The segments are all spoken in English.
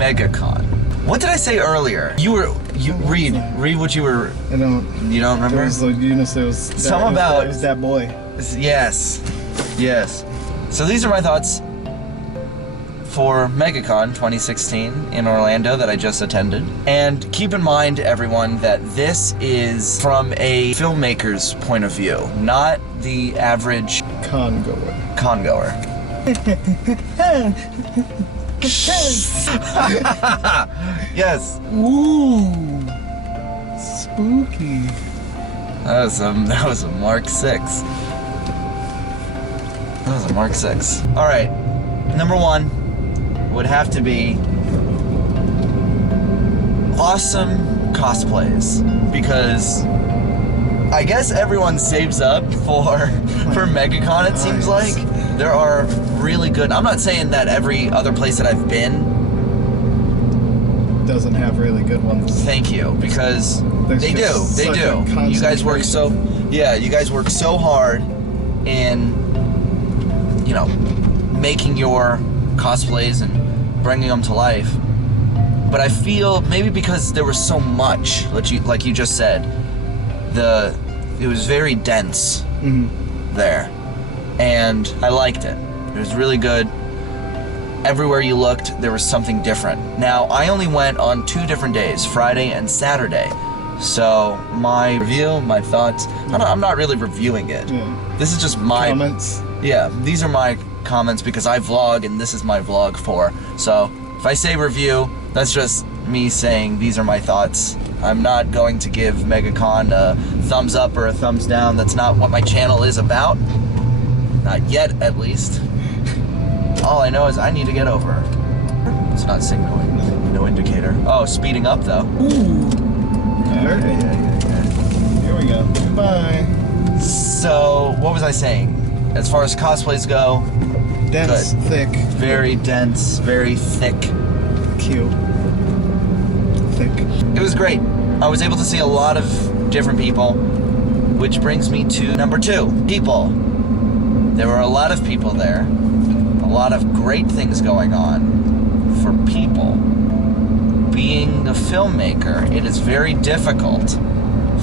MegaCon. What did I say earlier? Read what you were. I don't. You don't remember? It was like, it was Something about. It was that boy. Yes. So these are my thoughts for MegaCon 2016 in Orlando that I just attended. And keep in mind, everyone, that this is from a filmmaker's point of view, not the average congoer. Yes. Ooh, spooky. That was a Mark 6. That was a Mark 6. All right, number one would have to be awesome cosplays, because I guess everyone saves up for MegaCon. It seems like there are really good. I'm not saying that every other place that I've been doesn't have really good ones. Thank you, because they do. You guys work so hard in, you know, making your cosplays and bringing them to life. But I feel maybe because there was so much, like you just said, it was very dense there, and I liked it. It was really good. Everywhere you looked, there was something different. Now, I only went on 2 different days, Friday and Saturday. So my review, my thoughts, I'm not really reviewing it. Yeah. This is just my comments. Yeah, these are my comments because I vlog and this is my vlog for. So if I say review, that's just me saying these are my thoughts. I'm not going to give MegaCon a thumbs up or a thumbs down. That's not what my channel is about. Not yet, at least. All I know is I need to get over. It's not signaling. No indicator. Oh, speeding up though. Ooh. Yeah. Here we go. Goodbye. So, what was I saying? As far as cosplays go, dense, good. Thick. Very dense, very thick. Cute. Thick. It was great. I was able to see a lot of different people, which brings me to number 2, people. There were a lot of people there. A lot of great things going on for people. Being a filmmaker, it is very difficult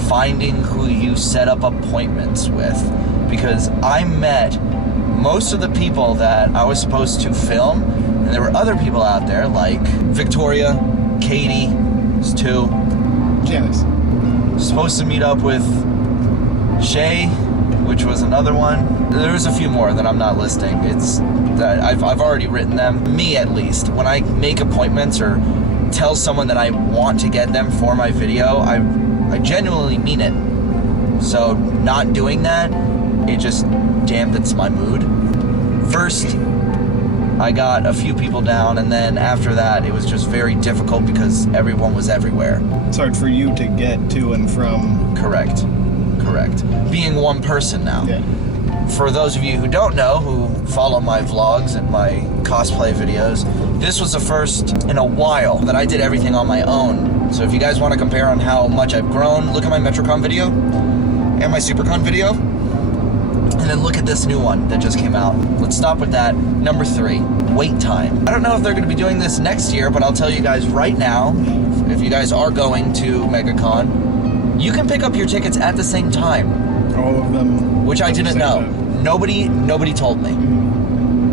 finding who you set up appointments with, because I met most of the people that I was supposed to film, and there were other people out there like Victoria, Katie, there's 2. Yes. Supposed to meet up with Shay, which was another one. There's a few more that I'm not listing. I've already written them. Me, at least. When I make appointments or tell someone that I want to get them for my video, I genuinely mean it. So not doing that, it just dampens my mood. First, I got a few people down, and then after that, it was just very difficult because everyone was everywhere. It's hard for you to get to and from. Correct. Being one person now. Yeah. For those of you who don't know, who follow my vlogs and my cosplay videos, this was the first in a while that I did everything on my own. So if you guys want to compare on how much I've grown, look at my MetroCon video and my SuperCon video, and then look at this new one that just came out. Let's stop with that. Number 3, wait time. I don't know if they're going to be doing this next year, but I'll tell you guys right now, if you guys are going to MegaCon, you can pick up your tickets at the same time. All of them. Which I didn't know. Nobody told me.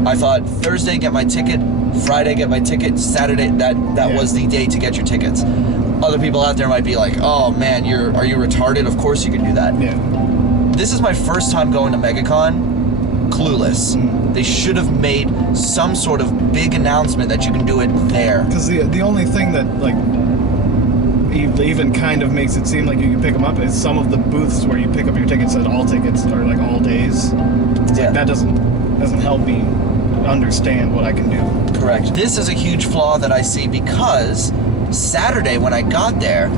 I thought Thursday get my ticket, Friday get my ticket, Saturday that was the day to get your tickets. Other people out there might be like, "Oh man, are you retarded? Of course you can do that." Yeah. This is my first time going to MegaCon. Clueless. They should have made some sort of big announcement that you can do it there. Because the only thing that like even kind of makes it seem like you can pick them up is some of the booths where you pick up your tickets at all tickets are like all days. Yeah. Like that doesn't help me understand what I can do. Correct. This is a huge flaw that I see, because Saturday when I got there,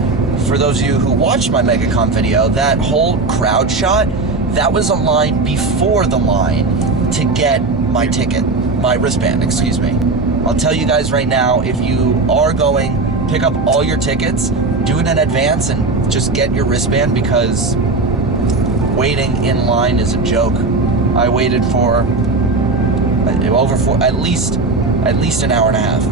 for those of you who watched my MegaCon video, that whole crowd shot, that was a line before the line to get my ticket, my wristband, excuse me. I'll tell you guys right now, if you are going pick up all your tickets, do it in advance, and just get your wristband, because waiting in line is a joke. I waited for at least an hour and a half,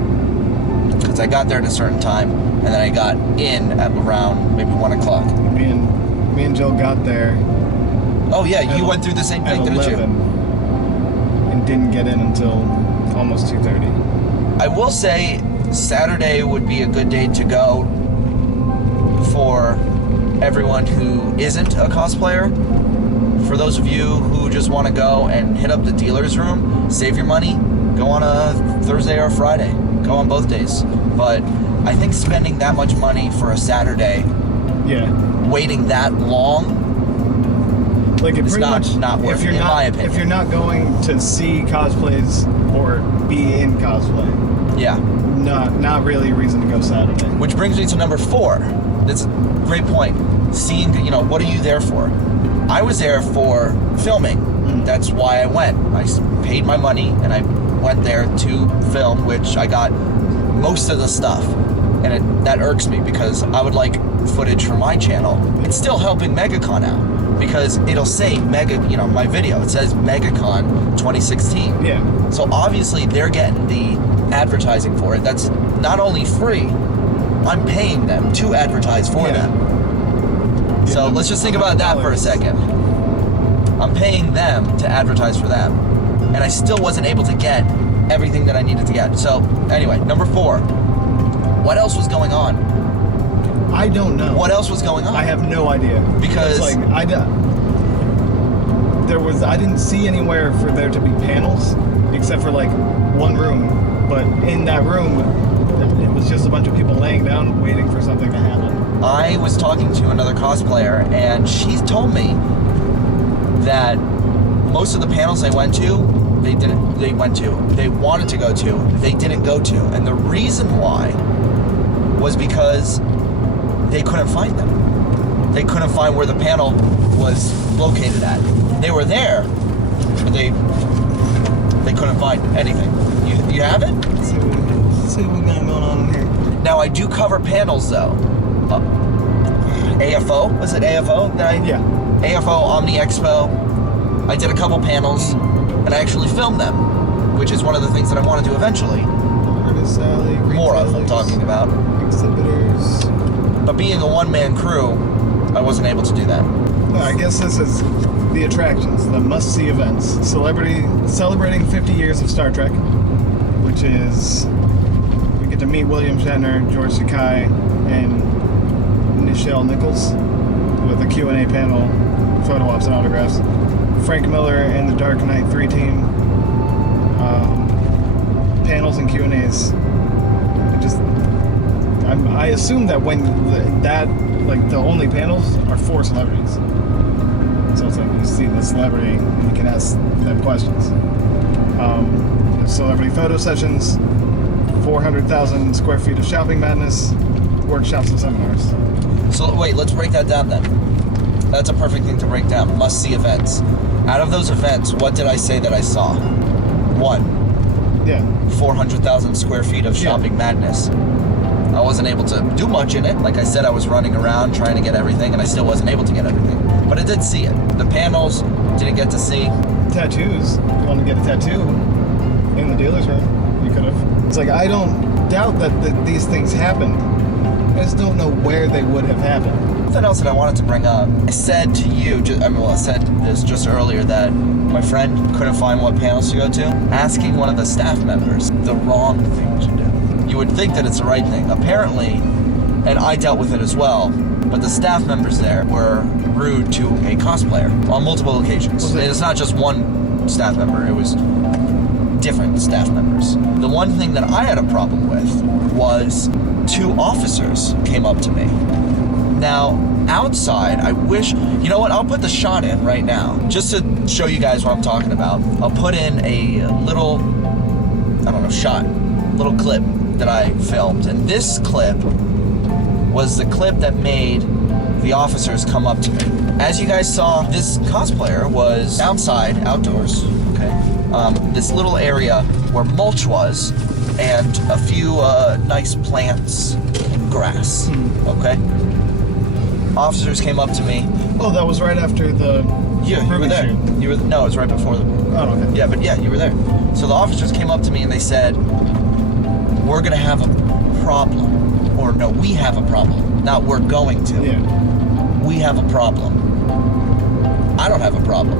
because I got there at a certain time, and then I got in at around maybe 1 o'clock. Me and Jill got there. Oh yeah, you went through the same thing, didn't you? And didn't get in until almost 2:30. I will say Saturday would be a good day to go for everyone who isn't a cosplayer. For those of you who just want to go and hit up the dealer's room, save your money, go on a Thursday or a Friday. Go on both days. But I think spending that much money for a Saturday, waiting that long, like it is pretty much not worth it, in my opinion. If you're not going to see cosplays or be in cosplay, not really a reason to go Saturday. Which brings me to number 4. That's a great point. Seeing, what are you there for? I was there for filming. That's why I went. I paid my money and I went there to film, which I got most of the stuff. And that irks me, because I would like footage for my channel. It's still helping MegaCon out, because it'll say my video, it says MegaCon 2016. Yeah. So obviously they're getting the advertising for it. That's not only free, I'm paying them to advertise for them. So let's just think about that for a second. I'm paying them to advertise for them, and I still wasn't able to get everything that I needed to get. So anyway, number 4. What else was going on? I don't know. What else was going on? I have no idea. Because I didn't see anywhere for there to be panels, except for one room. But in that room, it was just a bunch of people laying down waiting for something to happen. I was talking to another cosplayer, and she told me that most of the panels they wanted to go to, they didn't go to. And the reason why was because they couldn't find them. They couldn't find where the panel was located at. They were there, but they couldn't find anything. You have it? Let's see what we got going on in here. Now, I do cover panels, though. AFO? Was it AFO? AFO, Omni Expo. I did a couple panels, and I actually filmed them, which is one of the things that I want to do eventually. Artist Alley, more of, I'm talking about. Exhibitors. But being a one-man crew, I wasn't able to do that. I guess this is the attractions, the must-see events. Celebrating 50 years of Star Trek, which is, we get to meet William Shatner, George Takei, and Nichelle Nichols with a Q&A panel, photo ops and autographs. Frank Miller and the Dark Knight 3 team, panels and Q&As. I assume that when the only panels are for celebrities. So it's you see the celebrity and you can ask them questions. Celebrity photo sessions, 400,000 square feet of shopping madness, workshops and seminars. So wait, let's break that down then. That's a perfect thing to break down. Must-see events. Out of those events, what did I say that I saw? 1. 400,000 square feet of shopping madness. I wasn't able to do much in it. Like I said, I was running around trying to get everything, and I still wasn't able to get everything. But I did see it. The panels, didn't get to see. Tattoos. If you want to get a tattoo in the dealer's room, you could have. It's I don't doubt that these things happened. I just don't know where they would have happened. Something else that I wanted to bring up. I said to you, I said this just earlier, that my friend couldn't find what panels to go to. Asking one of the staff members, the wrong thing to do. You would think that it's the right thing. Apparently, and I dealt with it as well, but the staff members there were rude to a cosplayer on multiple occasions. It's not just one staff member, it was different staff members. The one thing that I had a problem with was 2 officers came up to me. Now, outside, I wish, you know what, I'll put the shot in right now, just to show you guys what I'm talking about. I'll put in a little, little clip that I filmed. And this clip was the clip that made the officers come up to me. As you guys saw, this cosplayer was outdoors, okay? This little area where mulch was and a few nice plants and grass. Okay. Officers came up to me. Oh, that was right after the. Yeah, you were there. You were no, it was right before the. Oh, okay. Yeah, but yeah, you were there. So the officers came up to me and they said, "We're gonna have a problem," or no, we have a problem. Not we're going to. Yeah. We have a problem. I don't have a problem.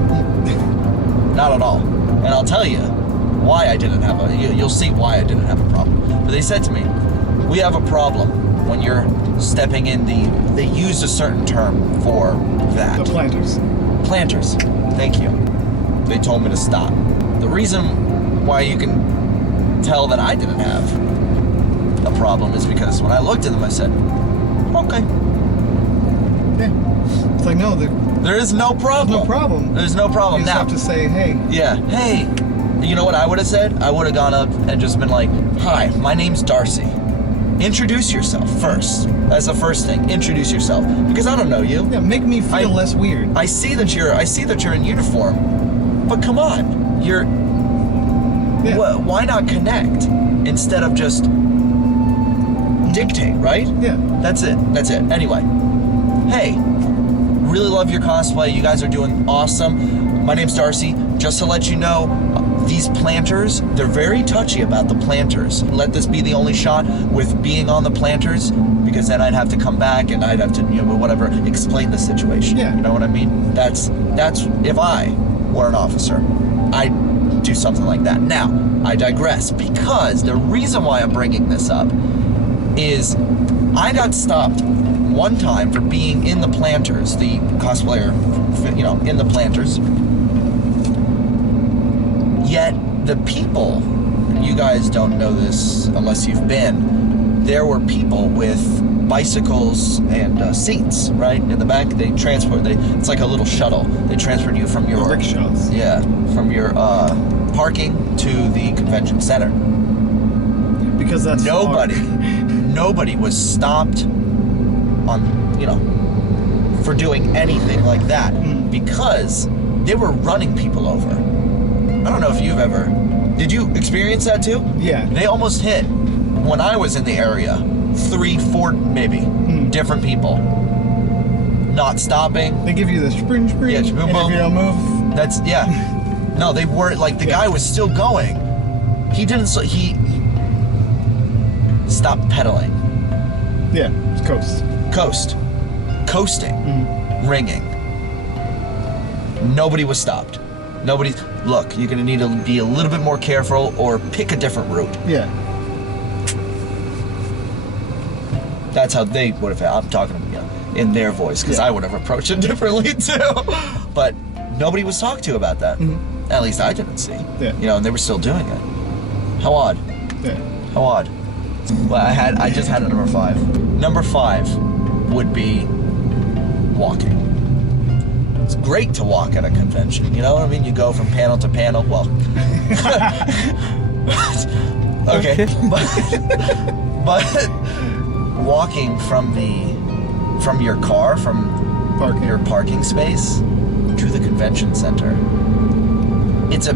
Not at all. And I'll tell you why I didn't have a. You'll see why I didn't have a problem. But they said to me, "We have a problem when you're stepping in the." They used a certain term for that. The planters. Planters. Thank you. They told me to stop. The reason why you can tell that I didn't have a problem is because when I looked at them, I said, "Okay." Yeah. It's like, no, There is no problem. no problem. There's no problem. You just Now, have to say, hey. yeah, hey. You know what I would have said? I would have gone up and just been like, "Hi, my name's Darcy. Introduce yourself first." That's the first thing. Introduce yourself, because I don't know you. Yeah, make me feel less weird. I see that you're in uniform, but come on, you're. Yeah. Why not connect instead of just dictate, right? Yeah. That's it. That's it. Anyway, hey, really love your cosplay. You guys are doing awesome. My name's Darcy. Just to let you know, these planters, they're very touchy about the planters. Let this be the only shot with being on the planters, because then I'd have to come back and I'd have to, whatever, explain the situation. Yeah. You know what I mean? That's if I were an officer, I'd do something like that. Now, I digress, because the reason why I'm bringing this up is I got stopped one time for being in the planters, the cosplayer, in the planters. Yet the people, you guys don't know this unless you've been, there were people with bicycles and seats, right? In the back, it's like a little shuttle. They transport you from your rickshaws. Yeah, from your parking to the convention center. Because that's nobody was stopped on, for doing anything like that, because they were running people over. I don't know if you've ever. Did you experience that too? Yeah. They almost hit, when I was in the area, 3, 4 maybe different people. Not stopping. They give you the sprint, Yeah, and boom, boom. if you don't move. That's, yeah. No, they weren't, like, the guy was still going. He stopped pedaling. Yeah, it's Coasting. Ringing. Nobody was stopped. Look, you're gonna need to be a little bit more careful or pick a different route. Yeah. That's how they would have. I'm talking, in their voice, because I would have approached it differently too. But nobody was talked to about that. At least I didn't see. Yeah. And they were still doing it. How odd. Yeah. How odd. Well, I just had a number 5. Number 5 would be walking. It's great to walk at a convention. You know what I mean? You go from panel to panel. Well, okay, but walking from your car, from your parking space to the convention center. It's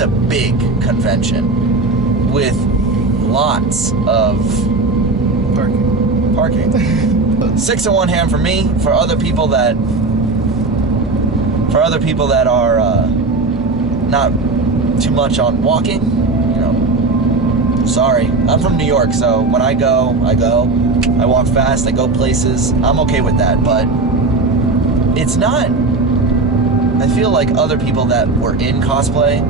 a big convention with lots of parking. 6 in one hand for me. For other people that are not too much on walking, sorry. I'm from New York, so when I go. I walk fast, I go places. I'm okay with that, but it's not. I feel like other people that were in cosplay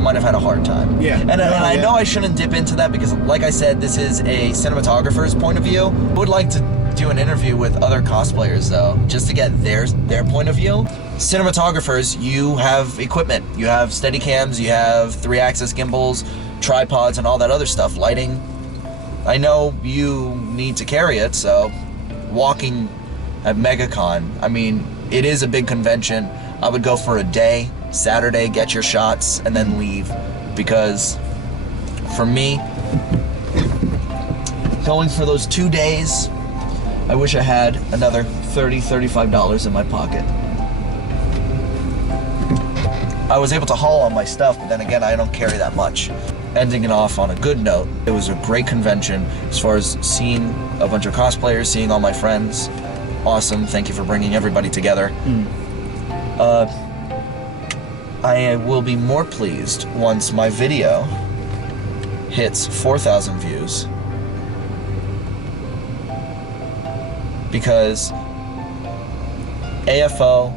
might have had a hard time. Yeah. And I know I shouldn't dip into that because, like I said, this is a cinematographer's point of view. I would like to do an interview with other cosplayers, though, just to get their point of view. Cinematographers, you have equipment. You have Steadicams, you have 3-axis gimbals, tripods, and all that other stuff. Lighting. I know you need to carry it, so walking at MegaCon, I mean, it is a big convention. I would go for a day, Saturday, get your shots, and then leave. Because for me, going for those 2 days, I wish I had another $30, $35 in my pocket. I was able to haul all my stuff, but then again, I don't carry that much. Ending it off on a good note, it was a great convention as far as seeing a bunch of cosplayers, seeing all my friends. Awesome. Thank you for bringing everybody together. I will be more pleased once my video hits 4,000 views, because AFO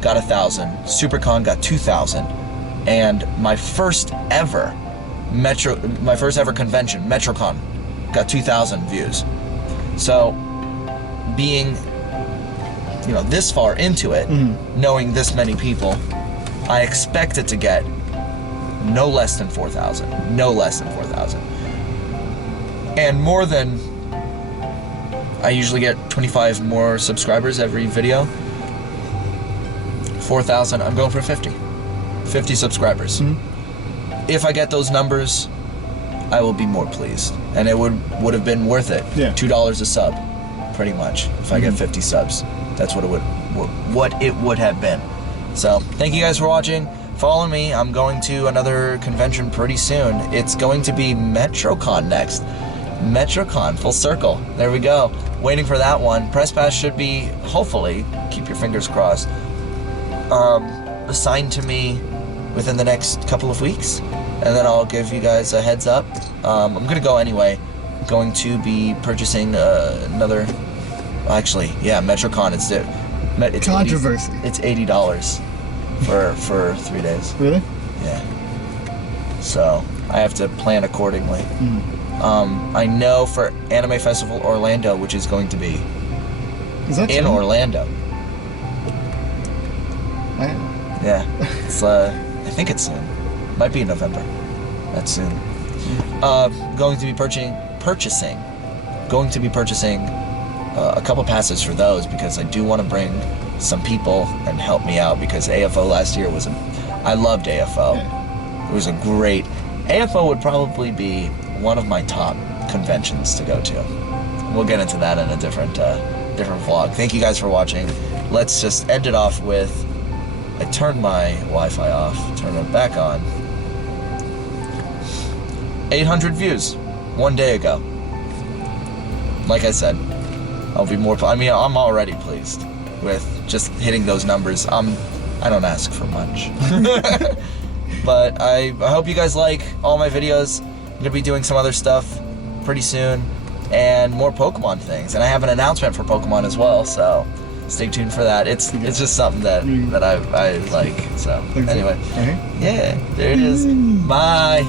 got 1,000, SuperCon got 2,000, and my first ever convention, MegaCon, got 2,000 views. So, being, you know, this far into it, knowing this many people, I expect it to get no less than 4,000. No less than 4,000. And more than, I usually get 25 more subscribers every video. 4,000, I'm going for 50. 50 subscribers. If I get those numbers, I will be more pleased. And it would have been worth it. Yeah. $2 a sub, pretty much, if I get 50 subs. That's what it would have been. So, thank you guys for watching. Follow me. I'm going to another convention pretty soon. It's going to be MegaCon next. MegaCon, full circle. There we go. Waiting for that one. Press Pass should be, hopefully, keep your fingers crossed, assigned to me within the next couple of weeks. And then I'll give you guys a heads up. I'm going to go anyway. I'm going to be purchasing another... Actually, yeah, MegaCon. It's controversy. It's $80 for 3 days. Really? Yeah. So I have to plan accordingly. I know for Anime Festival Orlando, which is going to be in Orlando. Yeah. It's I think it's soon. Might be in November. That's soon. Going to be purchasing a couple passes for those, because I do want to bring some people and help me out, because AFO last year was I loved AFO. It was a great... AFO would probably be one of my top conventions to go to. We'll get into that in a different vlog. Thank you guys for watching. Let's just end it off with... I turned my Wi-Fi off, turn it back on. 800 views 1 day ago. Like I said, I'll be more... I mean, I'm already pleased with just hitting those numbers. I don't ask for much. But I hope you guys like all my videos. I'm going to be doing some other stuff pretty soon, and more Pokemon things. And I have an announcement for Pokemon as well, so stay tuned for that. It's just something that I like. So anyway, yeah, there it is. Bye.